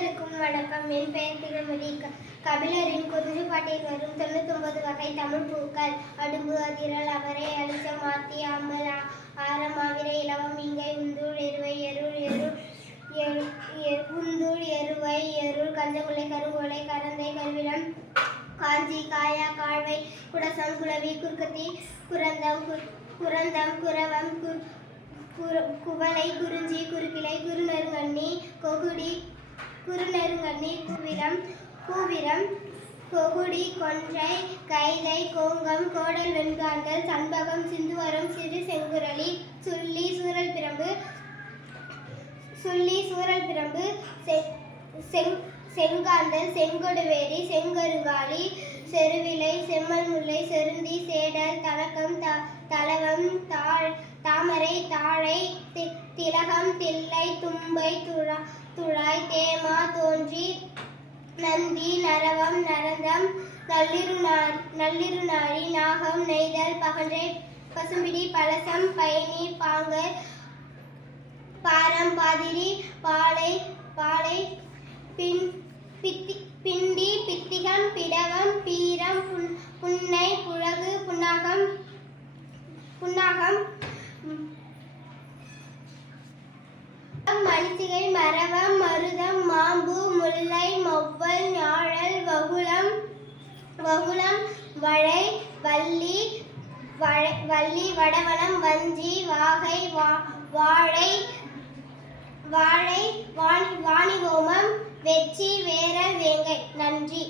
அனைவருக்கும் வணக்கம். என் பெயர் திகழ்மதி. கபிலரின் குறிஞ்சிப்பாட்டில் வரும் 99 வகை தமிழ் பூக்கள். அடும்பு, அதிரல், அவரை, அலிச்சம், ஆத்தி, ஆம்பல், ஆரம், ஆவிரை, இலவம், இங்கை, உந்தூள், எருவை, உந்தூள், எருவை, எருள், கஞ்சங்குலை, கருங்கோலை, கரந்தை, கருவிலம், காஞ்சி, காயா, காழ்வை, குடசம், குளவி, குறுக்கத்தி, குரந்தம், குரவம், குவளை, குறிஞ்சி, குறுக்கிளை, குறுநெருங்கண்ணி, கொகுடி, குறுநெருங்கண்ணி, கூவிரம், கொகுடி, கொன்றை, கைதை, கோங்கம், கோடல், வெண்காந்தல், சண்பகம், சிந்துவரம், சிறு செங்குரளி, சுள்ளி, சூரல் பிரம்பு, செங்காந்தல், செங்கொடுவேரி, செங்கருங்காலி, செருவிலை, செம்மல் முல்லை, செருந்தி, சேடல், தலக்கம், தலவம், தாமரை, தாழை, திலகம், தில்லை, தும்பை, துழாய், தேமா, தோன்றி, நந்தி, நரவம், நரந்தம், நள்ளிருநாரி, நாகம், நெய்தல், பகன்றை, பசும்பிடி, பலசம், பயனி, பாங்கர், பாரம், பாதிரி, பாலை, பிண்டி, பித்திகம், பிடவம், பீரம், புன்னை, புழகு, புன்னாகம், மணிச்சிகை, மரவம், மருதம், மாம்பு, முல்லை, மொவ்வல், ஞாழல், வகுளம், வளை, வள்ளி, வடவனம், வஞ்சி, வாகை, வாழை, வாணிகோமம், வெச்சி, வேரல், வேங்கை. நன்றி.